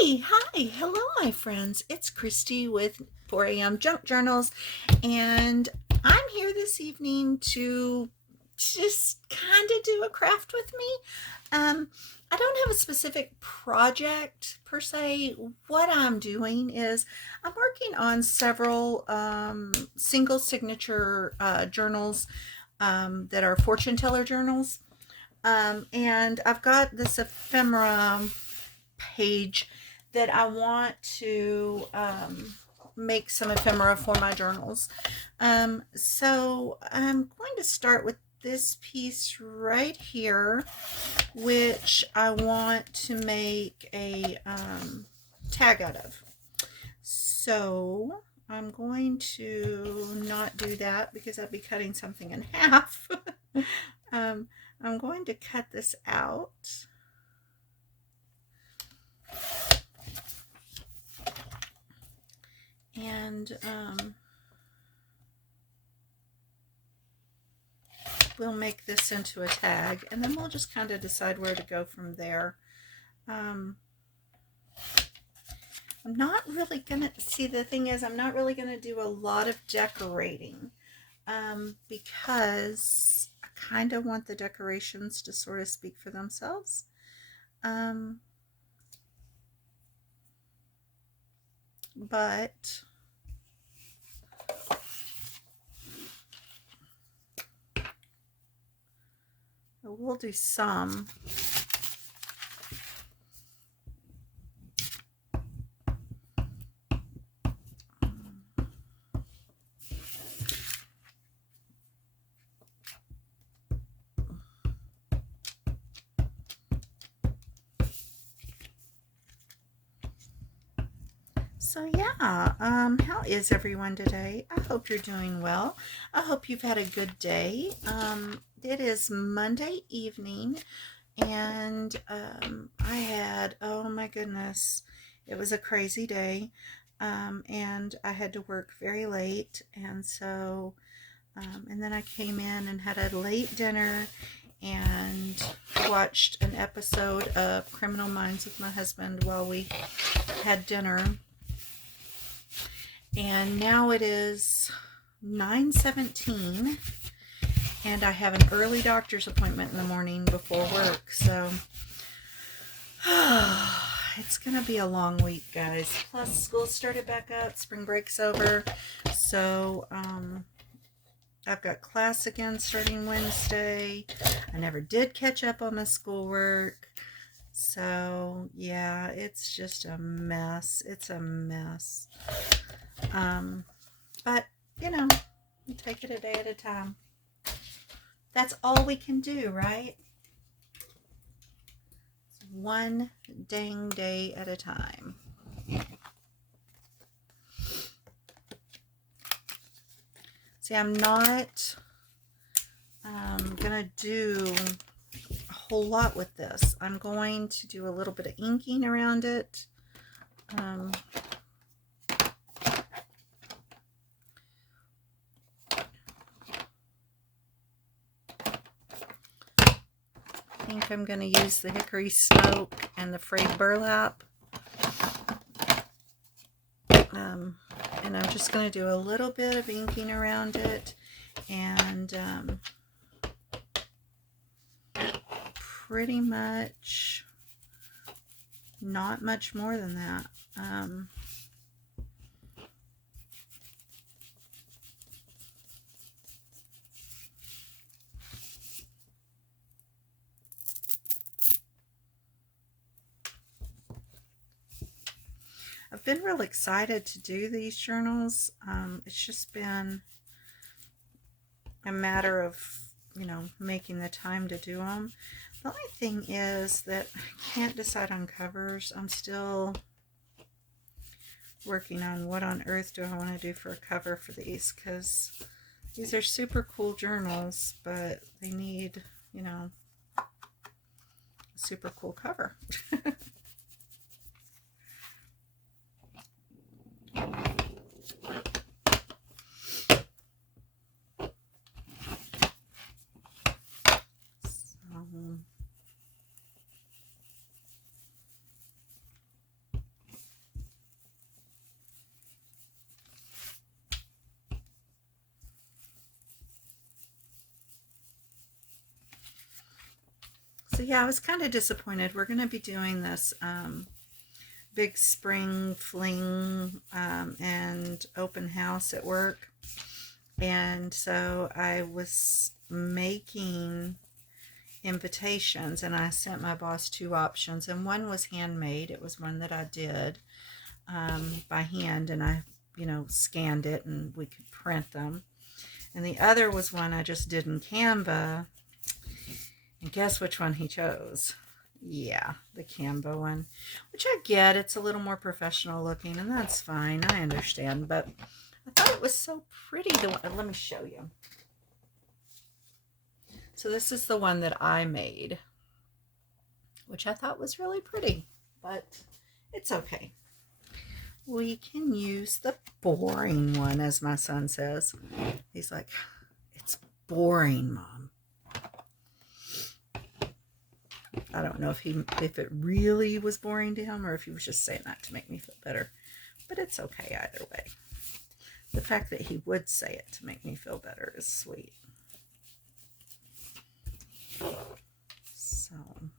Hey, hi, hello, my friends. It's Christy with 4 a.m. Junk Journals, and I'm here this evening to just kind of do a craft with me. I don't have a specific project per se. What I'm doing is I'm working on several single signature journals that are fortune teller journals. And I've got this ephemera page that I want to make some ephemera for my journals. So I'm going to start with this piece right here, which I want to make a tag out of. So I'm going to not do that because I'd be cutting something in half. um, I'm going to cut this out. And we'll make this into a tag, and then we'll just kind of decide where to go from there. I'm not really gonna see, the thing is, I'm not really gonna do a lot of decorating because I kind of want the decorations to sort of speak for themselves. But we'll do some. So yeah, how is everyone today? I hope you're doing well. I hope you've had a good day. It is Monday evening, and I had, oh my goodness, it was a crazy day, and I had to work very late, and so, and then I came in and had a late dinner and watched an episode of Criminal Minds with my husband while we had dinner. And now it is 9:17, and I have an early doctor's appointment in the morning before work, so it's gonna be a long week, guys. Plus school started back up, spring break's over, so I've got class again starting Wednesday. I never did catch up on my schoolwork, so yeah, it's just a mess. It's a mess. But, you know, we take it a day at a time. That's all we can do, right? It's one dang day at a time. See, I'm not going to do a whole lot with this. I'm going to do a little bit of inking around it. I think I'm going to use the hickory smoke and the frayed burlap. And I'm just going to do a little bit of inking around it, and pretty much not much more than that. I've been real excited to do these journals. It's just been a matter of, you know, making the time to do them. The only thing is that I can't decide on covers. I'm still working on what on earth do I want to do for a cover for these, because these are super cool journals, but they need, you know, a super cool cover. So yeah, I was kind of disappointed. We're going to be doing this big spring fling and open house at work. And so I was making invitations, and I sent my boss 2 options, and one was handmade. It was one that I did by hand, and I scanned it and we could print them. And the other was one I just did in Canva, and guess which one he chose? Yeah, the Canva one, which I get. It's a little more professional looking, and that's fine. I understand, but I thought it was so pretty. Let me show you. So this is the one that I made, which I thought was really pretty, but it's okay. We can use the boring one, as my son says. He's like, it's boring, Mom. I don't know if it really was boring to him or if he was just saying that to make me feel better, but it's okay either way. The fact that he would say it to make me feel better is sweet. So I'm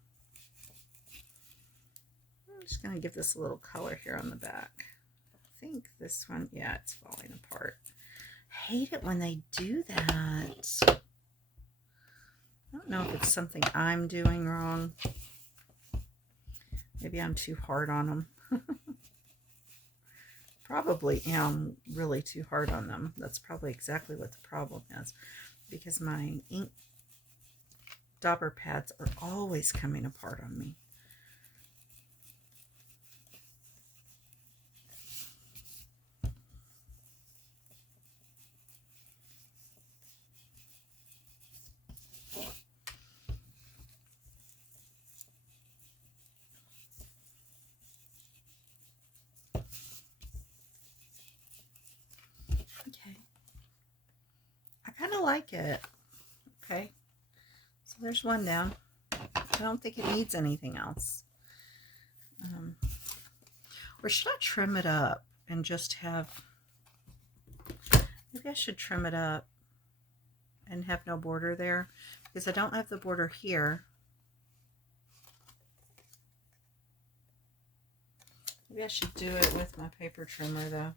just going to give this a little color here on the back. I think this one, yeah, it's falling apart. I hate it when they do that. I don't know if it's something I'm doing wrong. Maybe I'm too hard on them. Probably am really too hard on them. That's probably exactly what the problem is, because my ink dauber pads are always coming apart on me. Okay. I kind of like it. Okay. So there's one down. I don't think it needs anything else. Or should I trim it up and just have... Maybe I should trim it up and have no border there, because I don't have the border here. Maybe I should do it with my paper trimmer though.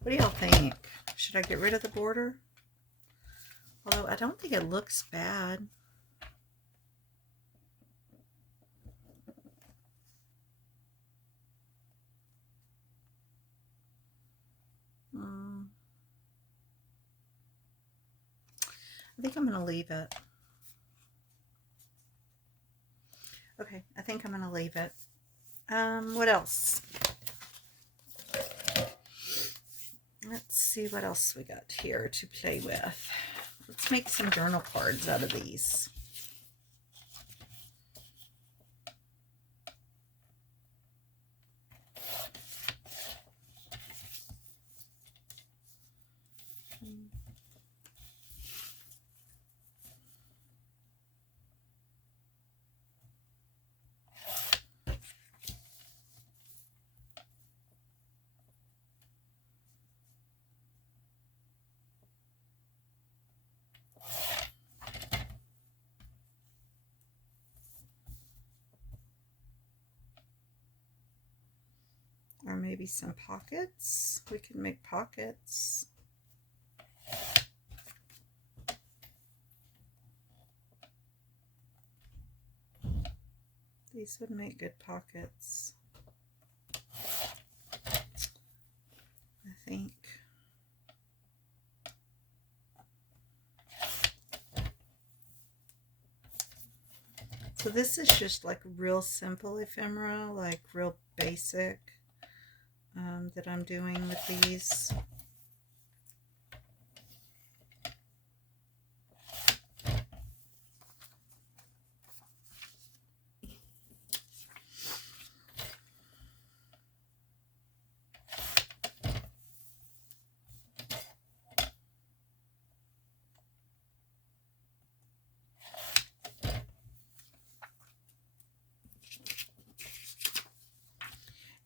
What do y'all think? Should I get rid of the border? Although I don't think it looks bad. I think I'm going to leave it. Okay, I think I'm going to leave it. What else? Let's see what else we got here to play with. Let's make some journal cards out of these. Or maybe some pockets. We can make pockets. These would make good pockets, I think. So this is just like real simple ephemera, like real basic, that I'm doing with these.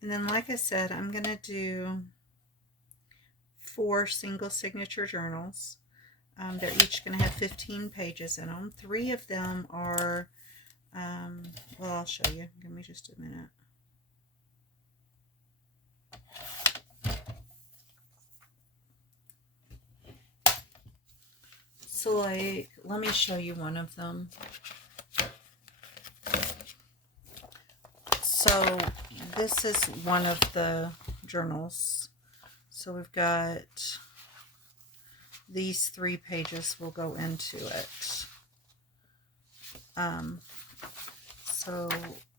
And then, like I said, I'm going to do 4 single signature journals. They're each going to have 15 pages in them. 3 of them are Well, I'll show you. Give me just a minute. So, like, let me show you one of them. So, this is one of the journals. So, we've got these 3 pages will go into it. So,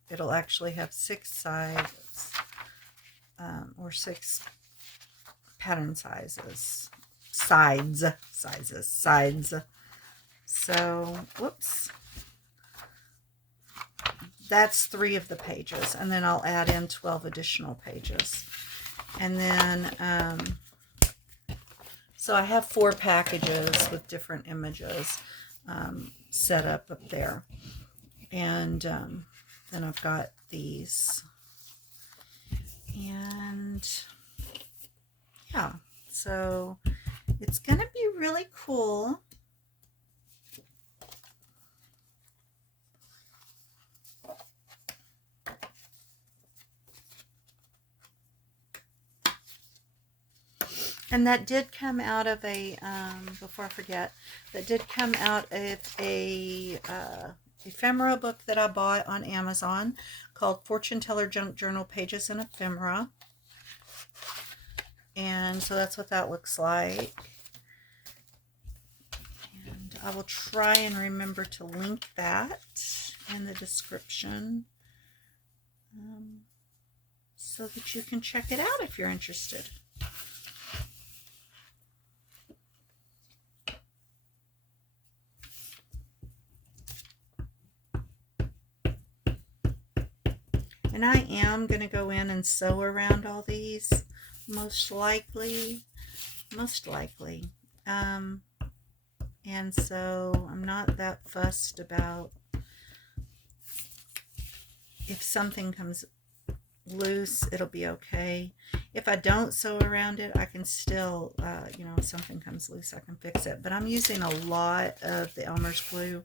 it'll actually have 6 sides, or 6 pattern sizes. Sides. So, whoops. That's 3 of the pages, and then I'll add in 12 additional pages. And then, so I have 4 packages with different images set up there. And then I've got these. And yeah, so it's going to be really cool. And that did come out of a, before I forget, that did come out of a ephemera book that I bought on Amazon called Fortune Teller Junk Journal Pages and Ephemera. And so that's what that looks like. And I will try and remember to link that in the description so that you can check it out if you're interested. And I am going to go in and sew around all these, most likely. And so I'm not that fussed about if something comes loose, it'll be okay. If I don't sew around it, I can still, if something comes loose, I can fix it. But I'm using a lot of the Elmer's glue,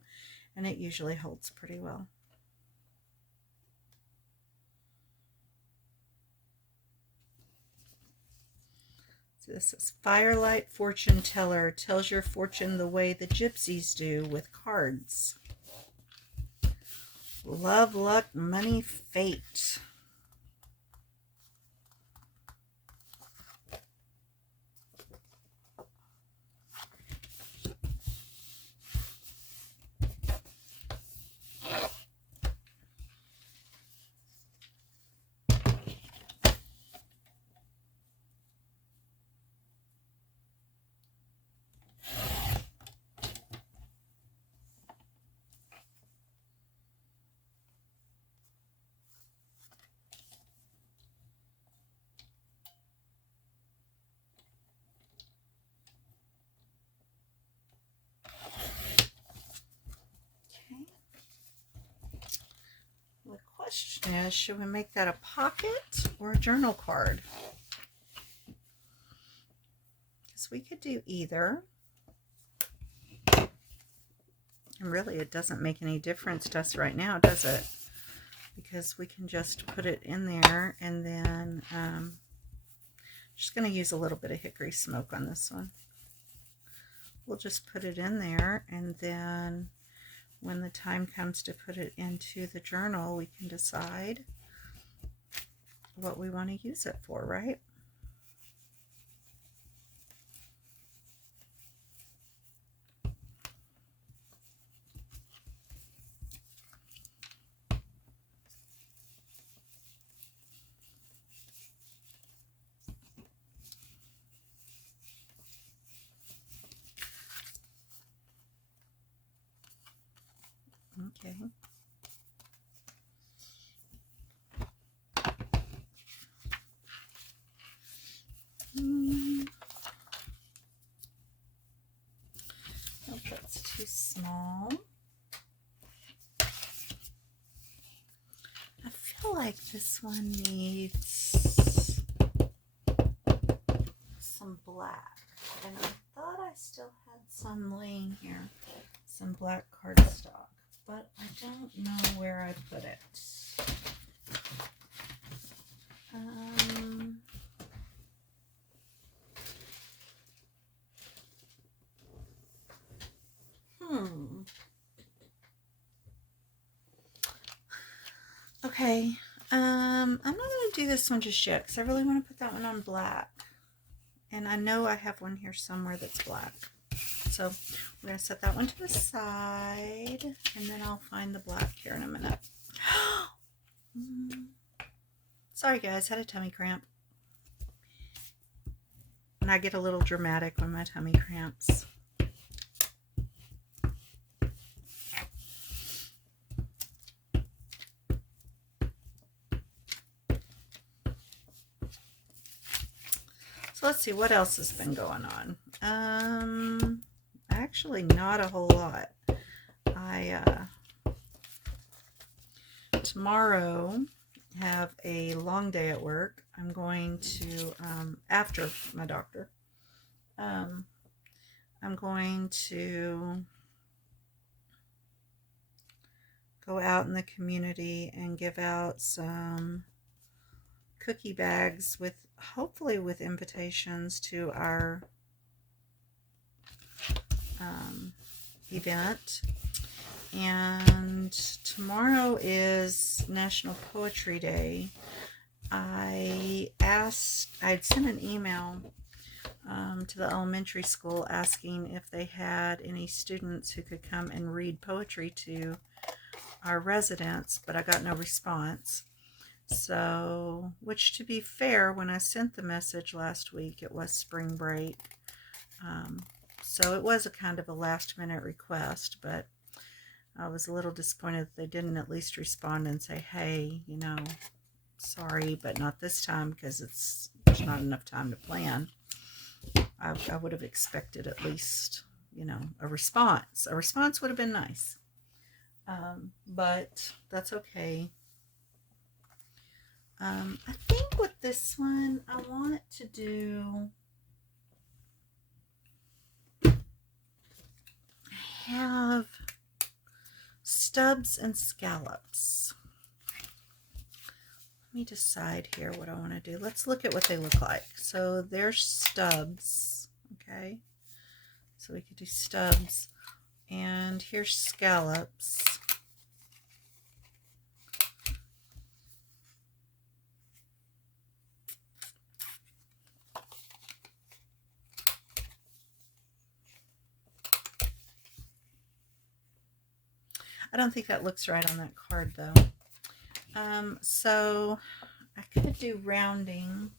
and it usually holds pretty well. This is Firelight Fortune Teller, tells your fortune the way the gypsies do with cards. Love, luck, money, fate. The question is, should we make that a pocket or a journal card? Because we could do either. And really, it doesn't make any difference to us right now, does it? Because we can just put it in there, and then just going to use a little bit of hickory smoke on this one. We'll just put it in there, and then when the time comes to put it into the journal, we can decide what we want to use it for, right? Okay. Nope, that's too small. I feel like this one needs some black. And I thought I still had some laying here. Some black cardstock. but I don't know where I put it. Okay, I'm not going to do this one just yet because I really want to put that one on black. And I know I have one here somewhere that's black. So we're going to set that one to the side, and then I'll find the black here in a minute. Sorry guys, had a tummy cramp. And I get a little dramatic when my tummy cramps. So let's see what else has been going on. Actually not a whole lot. Tomorrow have a long day at work. I'm going to, after my doctor, I'm going to go out in the community and give out some cookie bags with, hopefully with invitations to our event. And tomorrow is National Poetry Day. I'd sent an email to the elementary school asking if they had any students who could come and read poetry to our residents, but I got no response. So, which to be fair, when I sent the message last week, it was spring break. So it was a kind of a last minute request, but I was a little disappointed that they didn't at least respond and say, hey, you know, sorry, but not this time because there's not enough time to plan. I would have expected at least, you know, a response. A response would have been nice. But that's okay. I think with this one, I want to do, I have stubs and scallops. Let me decide here what I want to do. Let's look at what they look like. So there's stubs, okay? So we could do stubs. And here's scallops. I don't think that looks right on that card though. So I could do rounding.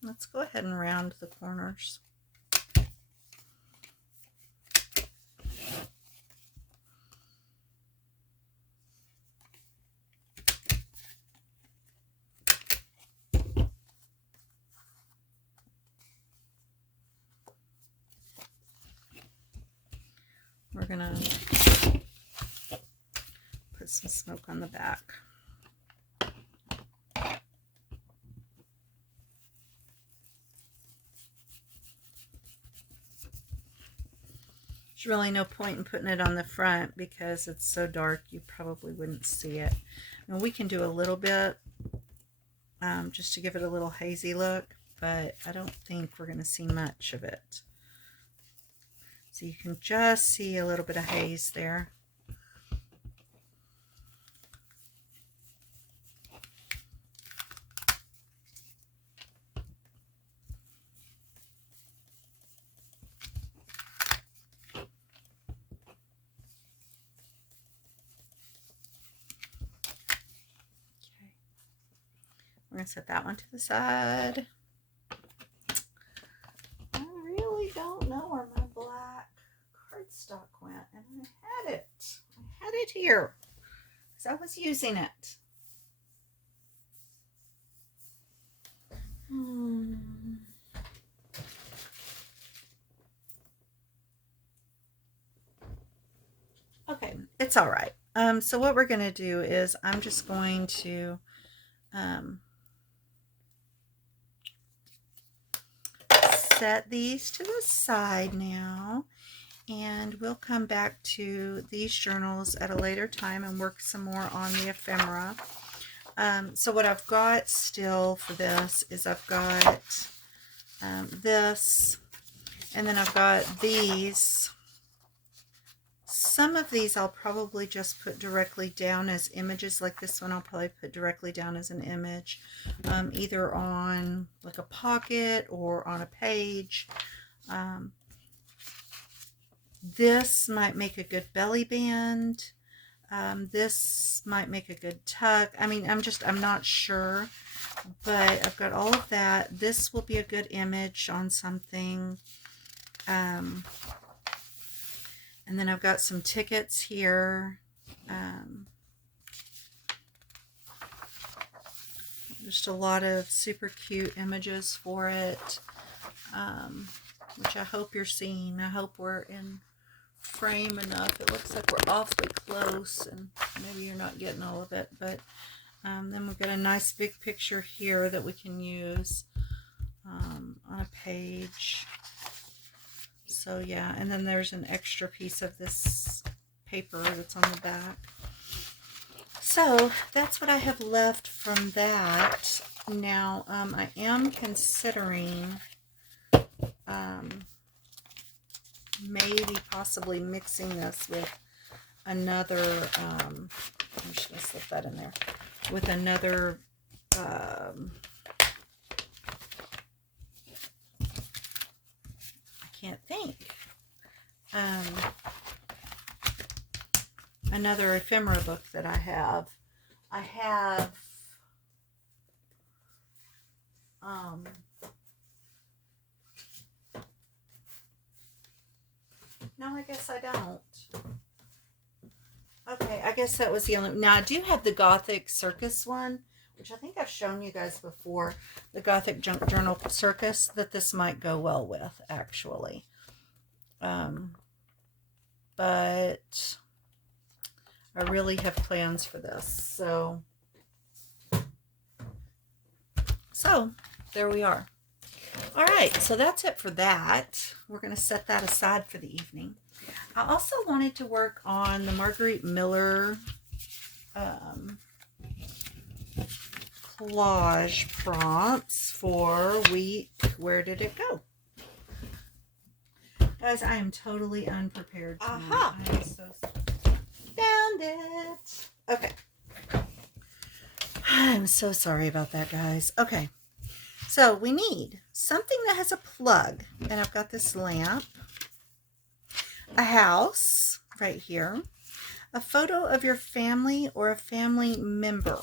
Let's go ahead and round the corners. We're gonna put some smoke on the back. There's really no point in putting it on the front because it's so dark you probably wouldn't see it. And we can do a little bit just to give it a little hazy look, but I don't think we're going to see much of it. So you can just see a little bit of haze there. Okay. We're going to set that one to the side. I really don't know where my black cardstock went, and I had it. I had it here because I was using it. Okay, it's all right. So what we're going to do is I'm just going to set these to the side now, and we'll come back to these journals at a later time and work some more on the ephemera. So what I've got still for this is I've got this, and then I've got these. Some of these I'll probably just put directly down as images, like this one I'll probably put directly down as an image, either on like a pocket or on a page. This might make a good belly band. This might make a good tuck. I mean, I'm not sure, but I've got all of that. This will be a good image on something. And then I've got some tickets here. Just a lot of super cute images for it, which I hope you're seeing. I hope we're in frame enough. It looks like we're awfully close, and maybe you're not getting all of it, but then we've got a nice big picture here that we can use on a page. So yeah, and then there's an extra piece of this paper that's on the back. So that's what I have left from that. Now I am considering maybe possibly mixing this with another, I'm just going to slip that in there, with another I can't think, another ephemera book that I have. No, I guess I don't. Okay, I guess that was the only. Now, I do have the Gothic Circus one, which I think I've shown you guys before. The Gothic Junk Journal Circus, that this might go well with, actually. But I really have plans for this. So there we are. All right, so that's it for that. We're going to set that aside for the evening. I also wanted to work on the Margarete Miller collage prompts for week. Where did it go? Guys, I am totally unprepared tonight. I am so found it. Okay. I'm so sorry about that, guys. Okay. So we need something that has a plug. And I've got this lamp. A house right here. A photo of your family or a family member.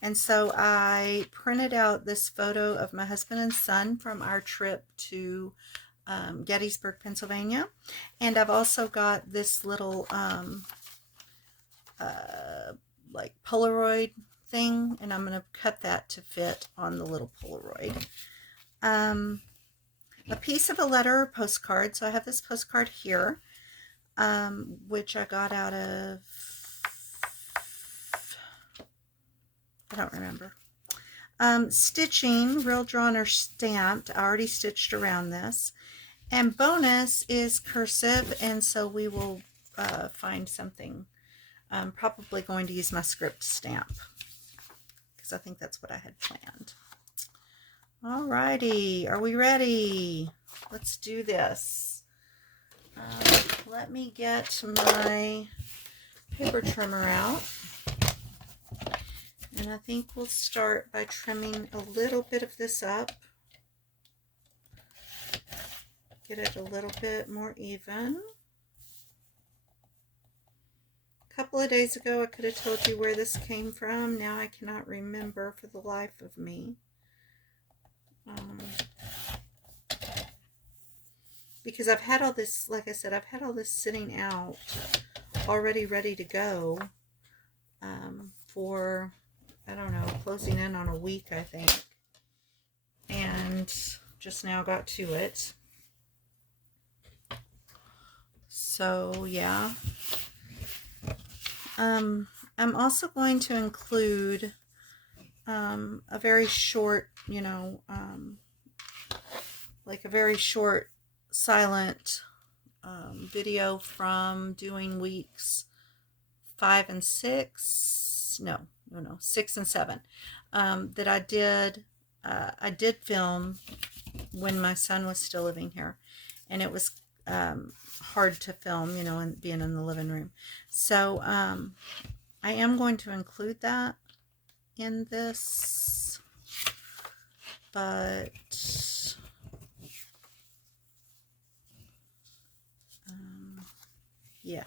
And so I printed out this photo of my husband and son from our trip to Gettysburg, Pennsylvania. And I've also got this little like Polaroid thing, and I'm going to cut that to fit on the little Polaroid. A piece of a letter or postcard. So I have this postcard here, which I got out of, I don't remember. Stitching, real drawn or stamped. I already stitched around this. And bonus is cursive, and so we will find something. I'm probably going to use my script stamp, because I think that's what I had planned. Alrighty, are we ready? Let's do this. Let me get my paper trimmer out. And I think we'll start by trimming a little bit of this up. Get it a little bit more even. A couple of days ago I could have told you where this came from. Now I cannot remember for the life of me. Because I've had all this, like I said, I've had all this sitting out already ready to go for, I don't know, closing in on a week, I think. And just now got to it. So yeah. I'm also going to include a very short, like a very short, silent video from doing weeks 5 and 6. No, 6 and 7 that I did. I did film when my son was still living here, and it was hard to film, and being in the living room. So I am going to include that in this, but yeah.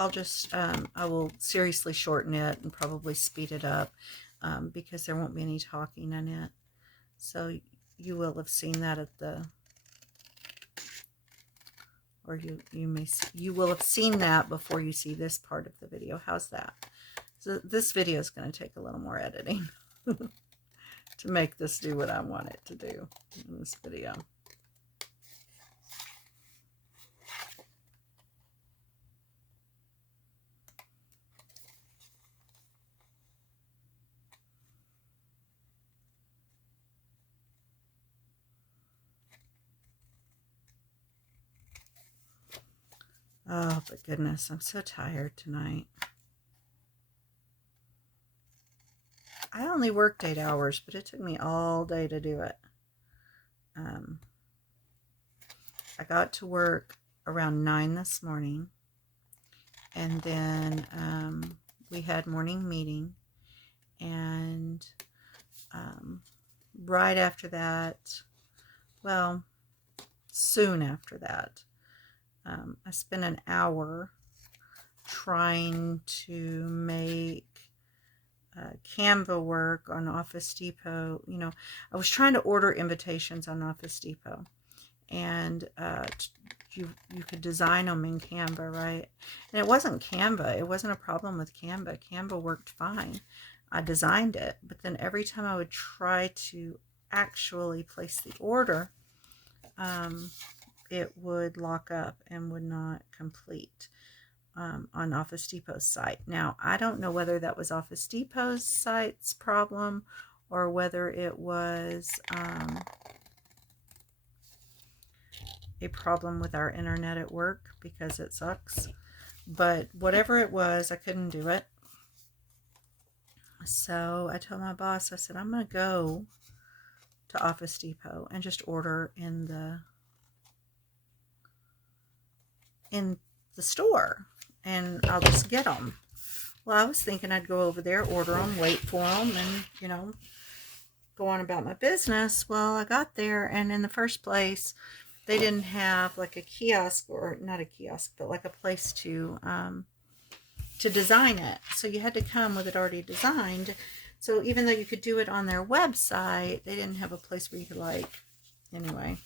I will seriously shorten it and probably speed it up because there won't be any talking in it. So you will have seen that or you will have seen that before you see this part of the video. How's that? So this video is going to take a little more editing to make this do what I want it to do in this video. Oh, but goodness, I'm so tired tonight. I only worked 8 hours, but it took me all day to do it. I got to work around 9 this morning, and then we had morning meeting, and right after that, well, soon after that, I spent an hour trying to make Canva work on Office Depot. I was trying to order invitations on Office Depot, and you could design them in Canva, right? And it wasn't Canva. It wasn't a problem with Canva. Canva worked fine. I designed it, but then every time I would try to actually place the order, it would lock up and would not complete on Office Depot's site. Now, I don't know whether that was Office Depot's site's problem or whether it was a problem with our internet at work, because it sucks. But whatever it was, I couldn't do it. So I told my boss, I said, I'm going to go to Office Depot and just order in the store, and I'll just get them. Well, I was thinking I'd go over there, order them, wait for them, and, go on about my business. Well, I got there, and in the first place, they didn't have like a kiosk, or not a kiosk, but like a place to design it. So you had to come with it already designed. So even though you could do it on their website, they didn't have a place where you could anyway.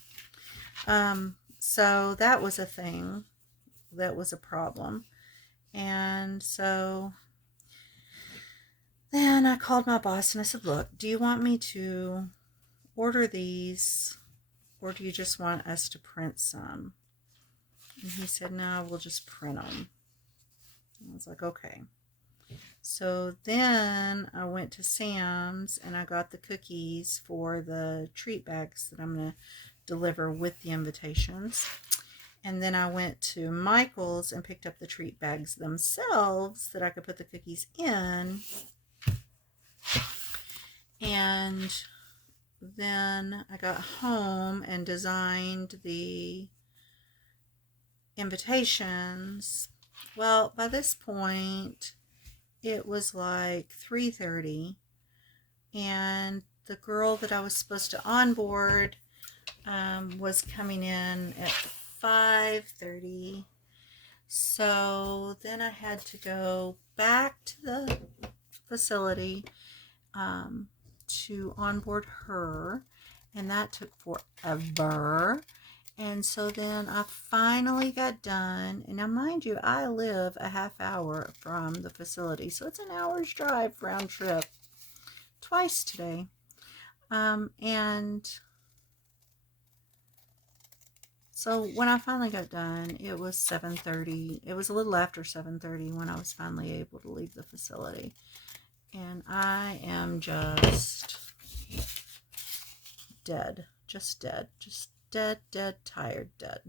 So that was a thing. That was a problem. And so then I called my boss and I said, look, do you want me to order these, or do you just want us to print some? And he said, no, we'll just print them. And I was like, okay. So then I went to Sam's and I got the cookies for the treat bags that I'm going to deliver with the invitations. And then I went to Michael's and picked up the treat bags themselves that I could put the cookies in. And then I got home and designed the invitations. Well, by this point, it was like 3:30, and the girl that I was supposed to onboard was coming in at 5:30. So then I had to go back to the facility to onboard her, and that took forever. And so then I finally got done. And now, mind you, I live a half hour from the facility, so it's an hour's drive round trip twice today. And So when I finally got done, it was 7:30. It was a little after 7:30 when I was finally able to leave the facility. And I am just dead. Just dead. Just dead, tired, dead.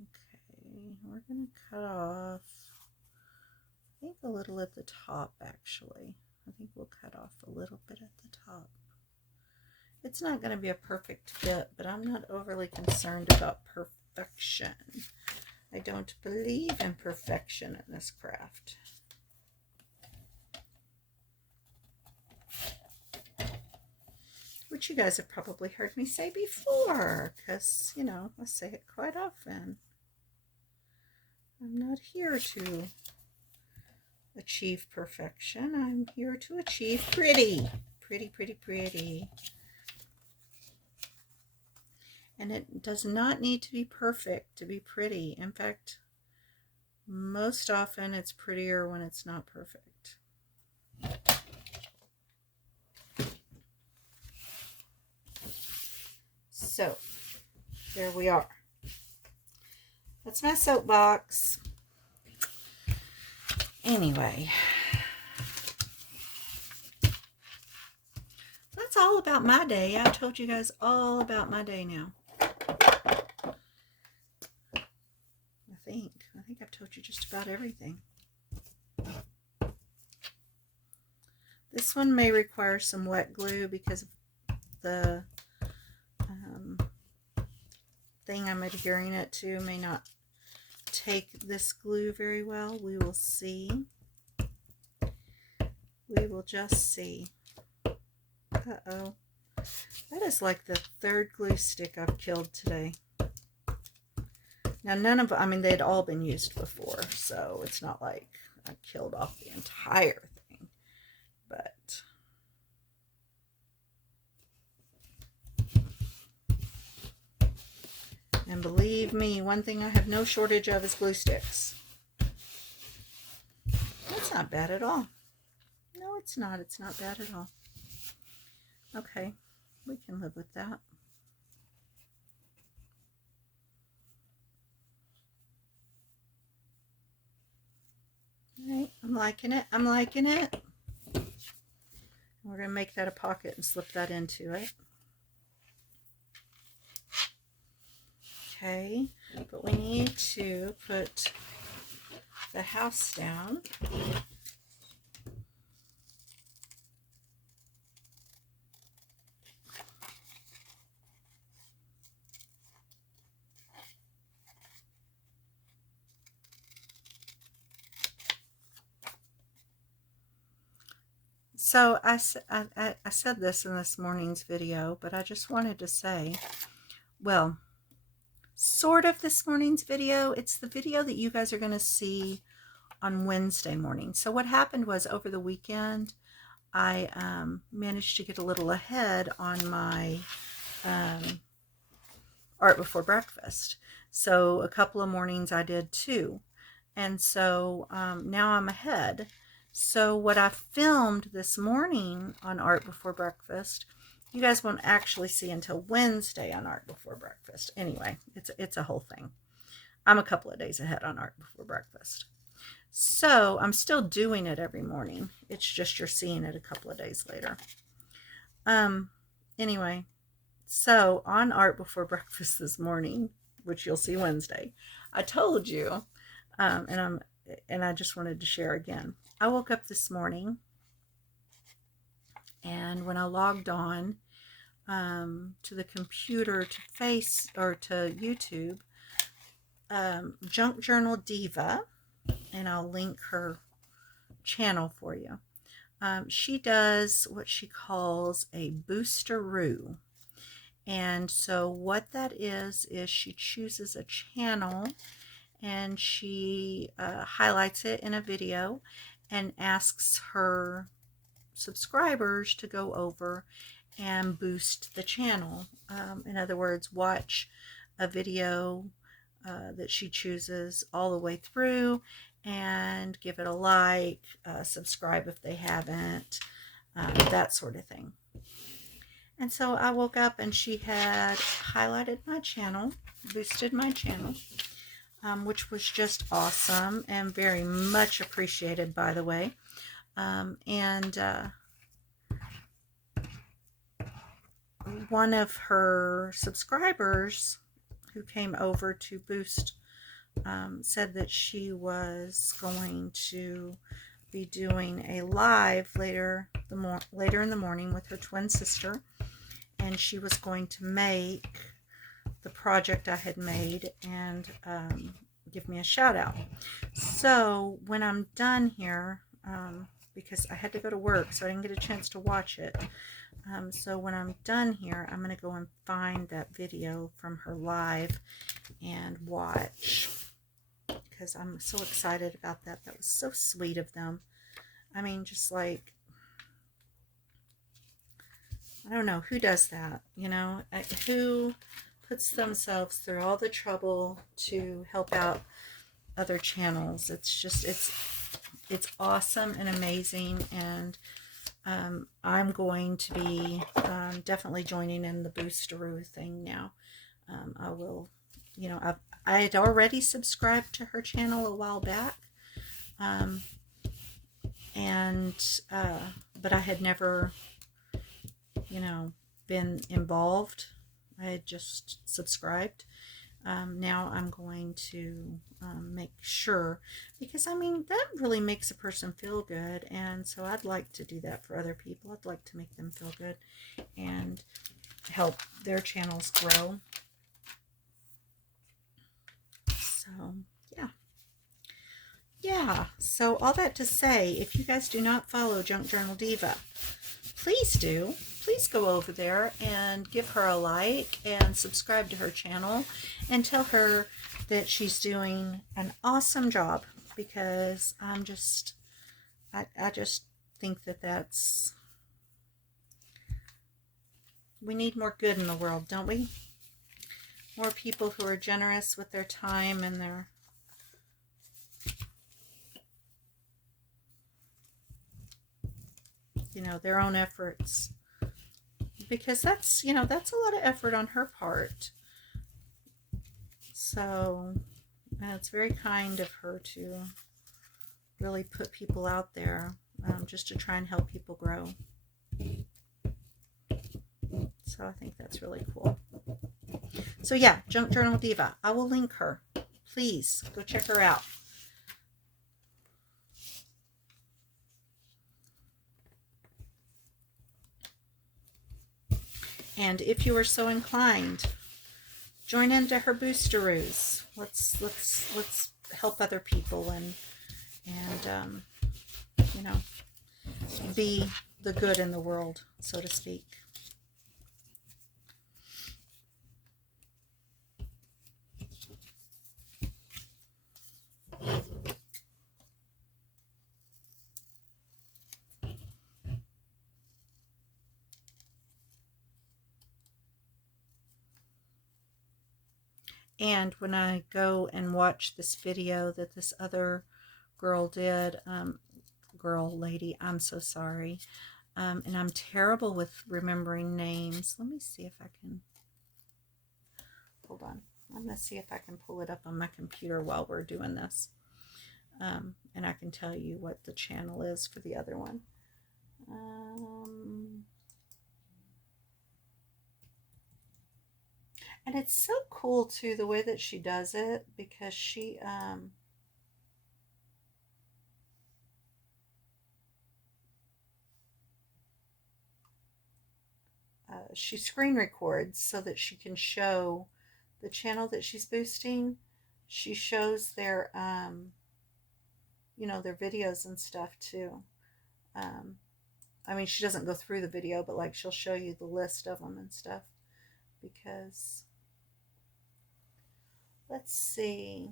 Okay, we're going to cut off, I think, a little at the top, actually. I think we'll cut off a little bit at the top. It's not going to be a perfect fit, but I'm not overly concerned about perfection. I don't believe in perfection in this craft. Which you guys have probably heard me say before, because, you know, I say it quite often. I'm not here to achieve perfection. I'm here to achieve pretty. Pretty, pretty, pretty. And it does not need to be perfect to be pretty. In fact, most often it's prettier when it's not perfect. So, there we are. That's my soapbox. Anyway, that's all about my day. I've told you guys all about my day now. I think I've told you just about everything. This one may require some wet glue because of the thing I'm adhering it to may not take this glue very well. We will see. We will just see. Uh-oh. That is like the third glue stick I've killed today. Now, none of, I mean, they'd all been used before, so it's not like I killed off the entire thing. But and believe me, one thing I have no shortage of is glue sticks. That's not bad at all. No, it's not. It's not bad at all. Okay, we can live with that. All right, I'm liking it. I'm liking it. We're going to make that a pocket and slip that into it. Okay, but we need to put the house down. So I said this in this morning's video, but I just wanted to say, well, sort of this morning's video. It's the video that you guys are going to see on Wednesday morning. So what happened was over the weekend, I managed to get a little ahead on my art before breakfast. So a couple of mornings I did too. And so now I'm ahead. So what I filmed this morning on Art Before Breakfast, you guys won't actually see until Wednesday on Art Before Breakfast. Anyway, it's a whole thing. I'm a couple of days ahead on Art Before Breakfast. So I'm still doing it every morning. It's just you're seeing it a couple of days later. Anyway, so on Art Before Breakfast this morning, which you'll see Wednesday, I told you, and I just wanted to share again. I woke up this morning, and when I logged on to the computer to YouTube, Junk Journal Diva, and I'll link her channel for you. She does what she calls a boosteroo. And so what that is she chooses a channel and she highlights it in a video and asks her subscribers to go over and boost the channel. In other words, watch a video that she chooses all the way through and give it a like, subscribe if they haven't, that sort of thing. And so I woke up and she had highlighted my channel, boosted my channel, which was just awesome and very much appreciated, by the way. And one of her subscribers who came over to boost said that she was going to be doing a live later in the morning with her twin sister, and she was going to make the project I had made and give me a shout out. So when I'm done here, because I had to go to work, so I didn't get a chance to watch it. So when I'm done here, I'm going to go and find that video from her live and watch, because I'm so excited about that. That was so sweet of them. I mean, just like, I don't know, who does that, you know? Who puts themselves through all the trouble to help out other channels? It's just, it's awesome and amazing, and I'm going to be definitely joining in the Boosteroo thing now. I will, you know, I had already subscribed to her channel a while back, but I had never, you know, been involved. I had just subscribed. Now I'm going to make sure, because I mean, that really makes a person feel good, and so I'd like to do that for other people. I'd like to make them feel good and help their channels grow. So yeah, so all that to say, if you guys do not follow Junk Journal Diva, please do. Please go over there and give her a like and subscribe to her channel and tell her that she's doing an awesome job, because I just think that we need more good in the world, don't we? More people who are generous with their time and their own efforts, because that's a lot of effort on her part. So it's very kind of her to really put people out there, just to try and help people grow. So I think that's really cool. So yeah, Junk Journal Diva, I will link her. Please go check her out. And if you are so inclined, join into her boosteroos. Let's help other people and be the good in the world, so to speak. And when I go and watch this video that this other girl did, lady, I'm so sorry. And I'm terrible with remembering names. Let me see if I can, hold on. I'm going to see if I can pull it up on my computer while we're doing this. And I can tell you what the channel is for the other one. And it's so cool too, the way that she does it, because she she screen records so that she can show the channel that she's boosting. She shows their their videos and stuff too. I mean, she doesn't go through the video, but like she'll show you the list of them and stuff. Because let's see.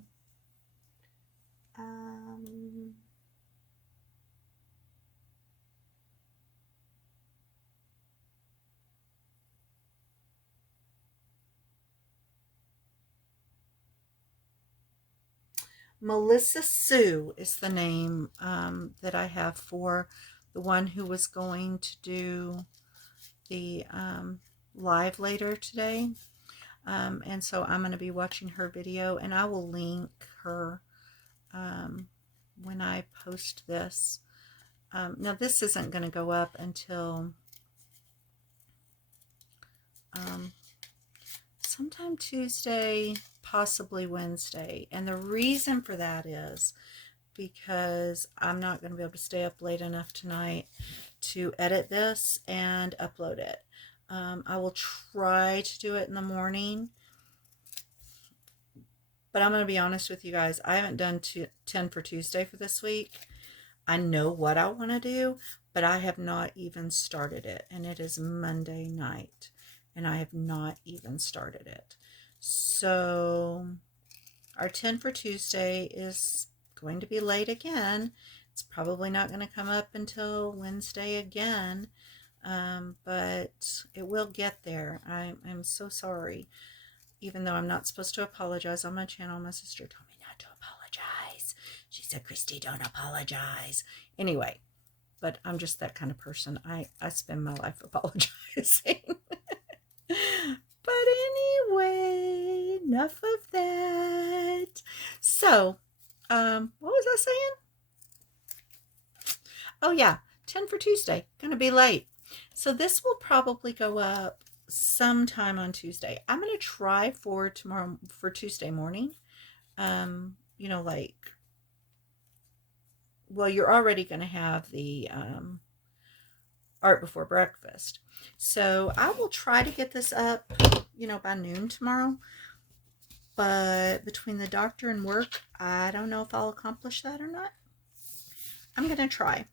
Melissa Sue is the name that I have for the one who was going to do the live later today. And so I'm going to be watching her video, and I will link her when I post this. Now this isn't going to go up until sometime Tuesday, possibly Wednesday. And the reason for that is because I'm not going to be able to stay up late enough tonight to edit this and upload it. I will try to do it in the morning, but I'm going to be honest with you guys. I haven't done 10 for Tuesday for this week. I know what I want to do, but I have not even started it, and it is Monday night, and I have not even started it. So our 10 for Tuesday is going to be late again. It's probably not going to come up until Wednesday again, but it will get there. I'm so sorry. Even though I'm not supposed to apologize on my channel, my sister told me not to apologize. She said, Christy, don't apologize. Anyway, but I'm just that kind of person. I spend my life apologizing. But anyway, enough of that. So, what was I saying? Oh yeah, 10 for Tuesday. Gonna be late. So this will probably go up sometime on Tuesday. I'm gonna try for tomorrow, for Tuesday morning. You know, like, well, you're already gonna have the art before breakfast. So I will try to get this up, you know, by noon tomorrow. But between the doctor and work, I don't know if I'll accomplish that or not. I'm going to try.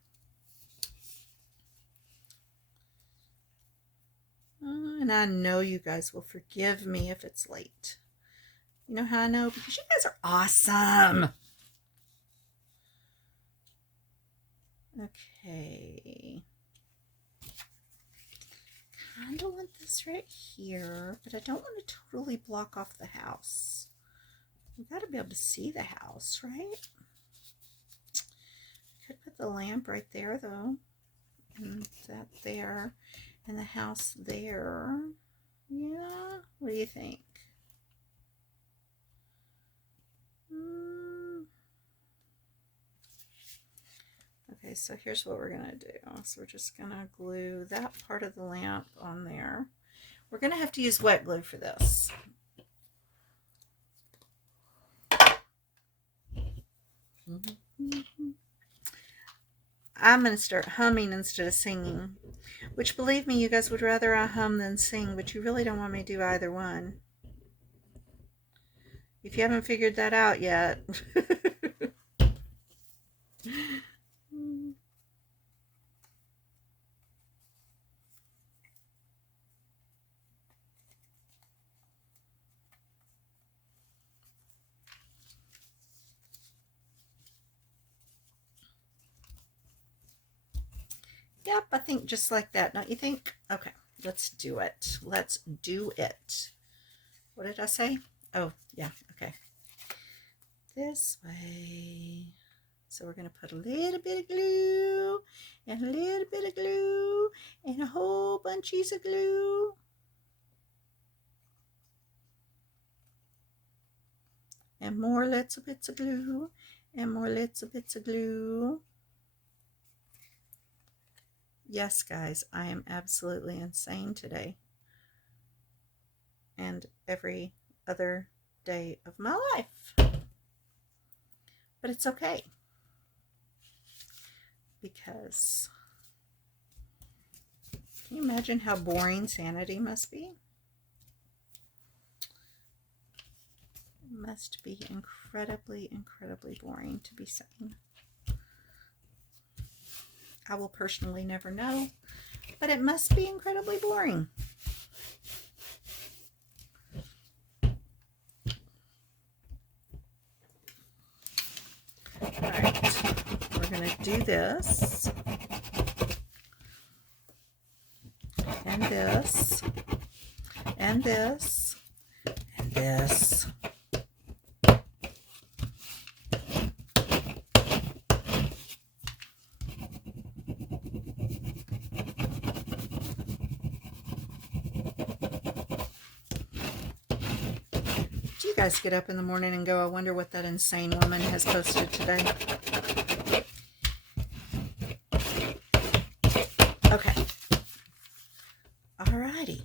And I know you guys will forgive me if it's late. You know how I know? Because you guys are awesome. Okay. Kind of want this right here, but I don't want to totally block off the house. We've got to be able to see the house, right? Could put the lamp right there, though. And that there. And the house there. Yeah, what do you think? Okay, so here's what we're going to do. So we're just going to glue that part of the lamp on there. We're going to have to use wet glue for this. I'm going to start humming instead of singing, which, believe me, you guys would rather I hum than sing, but you really don't want me to do either one. If you haven't figured that out yet. Yep, I think just like that, don't you think? Okay, let's do it. Let's do it. What did I say? Oh, yeah, okay. This way. So we're going to put a little bit of glue, and a little bit of glue, and a whole bunches of glue. And more little bits of glue, and more little bits of glue. Yes, guys, I am absolutely insane today. And every other day of my life. But it's okay. Because, can you imagine how boring sanity must be? It must be incredibly, incredibly boring to be sane. I will personally never know, but it must be incredibly boring. All right, we're going to do this, and this, and this, and this. you guys get up in the morning and go, I wonder what that insane woman has posted today? Okay. Alrighty.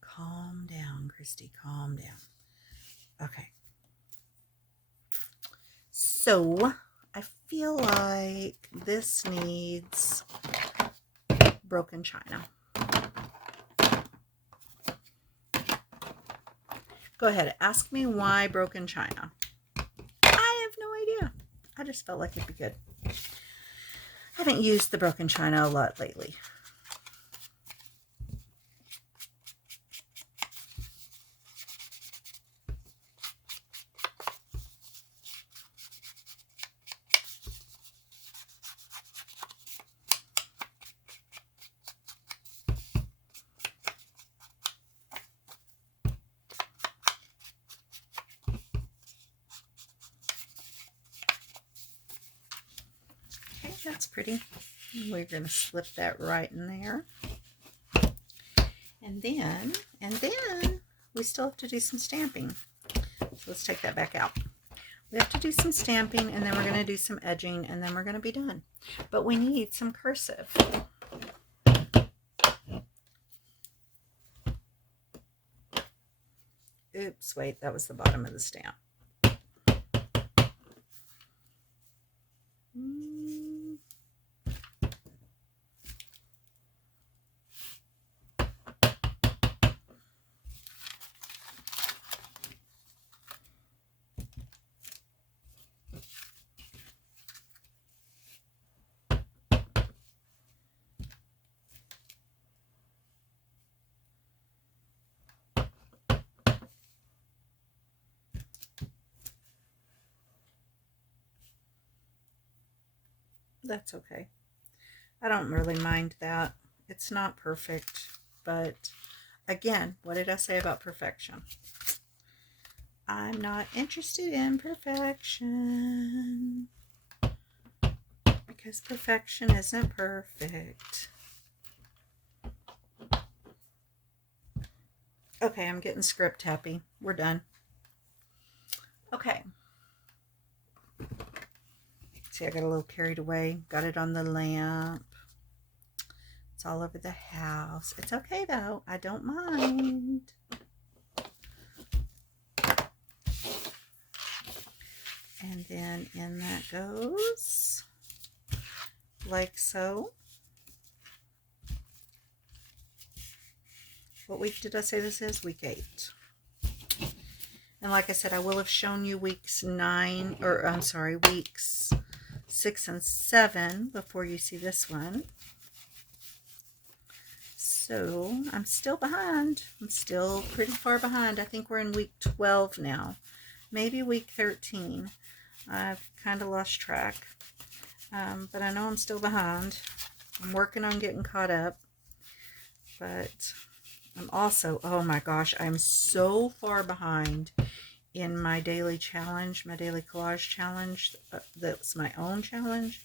Calm down, Christy. Calm down. Okay. So, I feel like this needs broken china. Go ahead. Ask me why broken china. I have no idea. I just felt like it'd be good. I haven't used the broken china a lot lately. That's pretty. We're going to slip that right in there. And then we still have to do some stamping. So let's take that back out. We have to do some stamping, and then we're going to do some edging, and then we're going to be done. But we need some cursive. Oops, wait, that was the bottom of the stamp. That's okay. I don't really mind that. It's not perfect, but again, what did I say about perfection? I'm not interested in perfection because perfection isn't perfect. Okay, I'm getting script happy. We're done. Okay. See, I got a little carried away. Got it on the lamp. It's all over the house. It's okay, though. I don't mind. And then in that goes, like so. What week did I say this is? Week 8. And like I said, I will have shown you weeks 6 and 7 before you see this one. So I'm still behind. I'm still pretty far behind. I think we're in week 12 now. Maybe week 13. I've kind of lost track. But I know I'm still behind. I'm working on getting caught up. But I'm also, oh my gosh, I'm so far behind in my daily challenge, my daily collage challenge. That's my own challenge.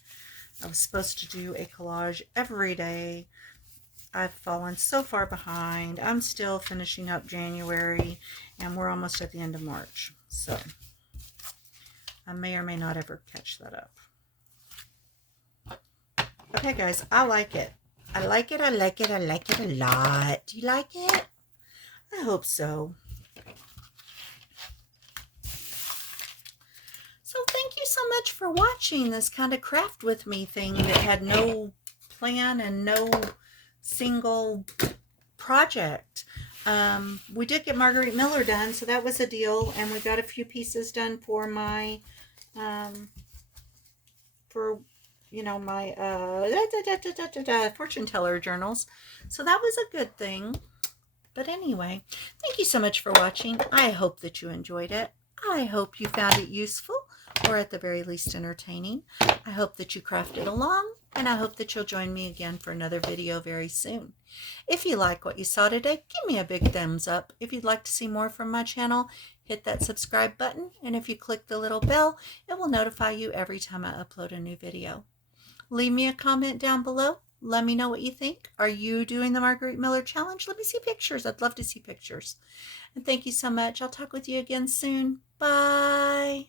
I was supposed to do a collage every day. I've fallen so far behind. I'm still finishing up January, and we're almost at the end of March. So I may or may not ever catch that up. Okay, guys, I like it. I like it. I like it. I like it a lot. Do you like it? I hope so. So thank you so much for watching this kind of craft with me thing that had no plan and no single project. We did get Margarete Miller done, so that was a deal, and we got a few pieces done for my fortune teller journals. So that was a good thing. But anyway, thank you so much for watching. I hope that you enjoyed it. I hope you found it useful, or at the very least entertaining. I hope that you crafted along, and I hope that you'll join me again for another video very soon. If you like what you saw today, give me a big thumbs up. If you'd like to see more from my channel, hit that subscribe button, and if you click the little bell, it will notify you every time I upload a new video. Leave me a comment down below. Let me know what you think. Are you doing the Margarete Miller challenge? Let me see pictures. I'd love to see pictures. And thank you so much. I'll talk with you again soon. Bye.